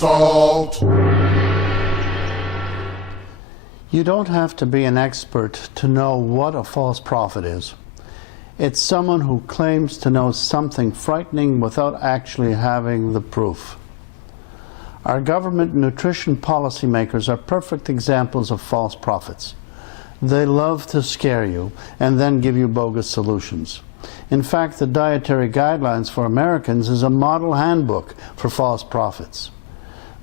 Salt! You don't have to be an expert to know what a false prophet is. It's someone who claims to know something frightening without actually having the proof. Our government nutrition policymakers are perfect examples of false prophets. They love to scare you and then give you bogus solutions. In fact, the Dietary Guidelines for Americans is a model handbook for false prophets.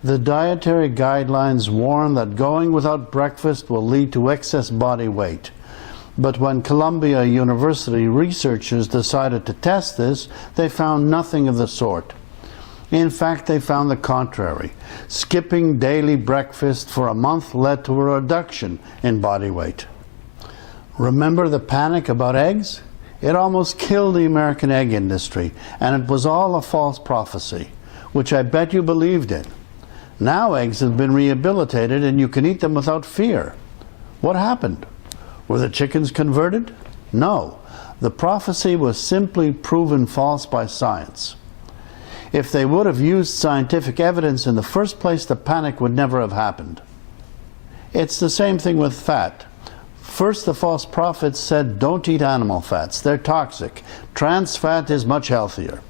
The Dietary Guidelines warn that going without breakfast will lead to excess body weight. But when Columbia University researchers decided to test this, they found nothing of the sort. In fact, they found the contrary. Skipping daily breakfast for a month led to a reduction in body weight. Remember the panic about eggs? It almost killed the American egg industry, and it was all a false prophecy, which I bet you believed in. Now eggs have been rehabilitated and you can eat them without fear. What happened? Were the chickens converted? No. The prophecy was simply proven false by science. If they would have used scientific evidence in the first place, the panic would never have happened. It's the same thing with fat. First, the false prophets said, don't eat animal fats. They're toxic. Trans fat is much healthier.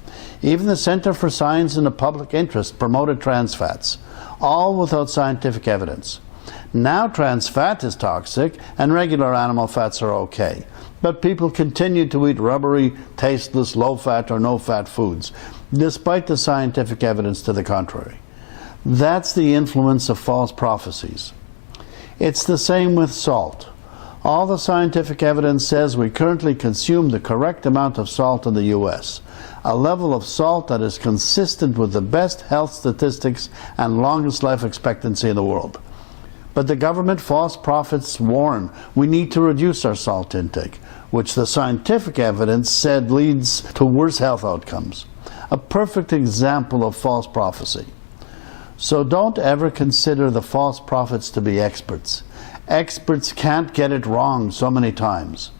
Even the Center for Science and the Public Interest promoted trans fats, all without scientific evidence. Now trans fat is toxic and regular animal fats are okay. But people continue to eat rubbery, tasteless, low-fat or no-fat foods, despite the scientific evidence to the contrary. That's the influence of false prophecies. It's the same with salt. All the scientific evidence says we currently consume the correct amount of salt in the U.S., a level of salt that is consistent with the best health statistics and longest life expectancy in the world. But the government false prophets warn we need to reduce our salt intake, which the scientific evidence said leads to worse health outcomes. A perfect example of false prophecy. So don't ever consider the false prophets to be experts. Experts can't get it wrong so many times.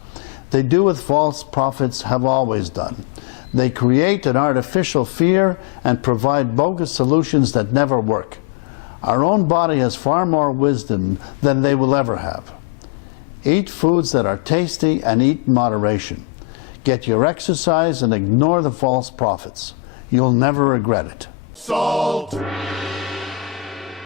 They do what false prophets have always done. They create an artificial fear and provide bogus solutions that never work. Our own body has far more wisdom than they will ever have. Eat foods that are tasty and eat in moderation. Get your exercise and ignore the false prophets. You'll never regret it. Salt!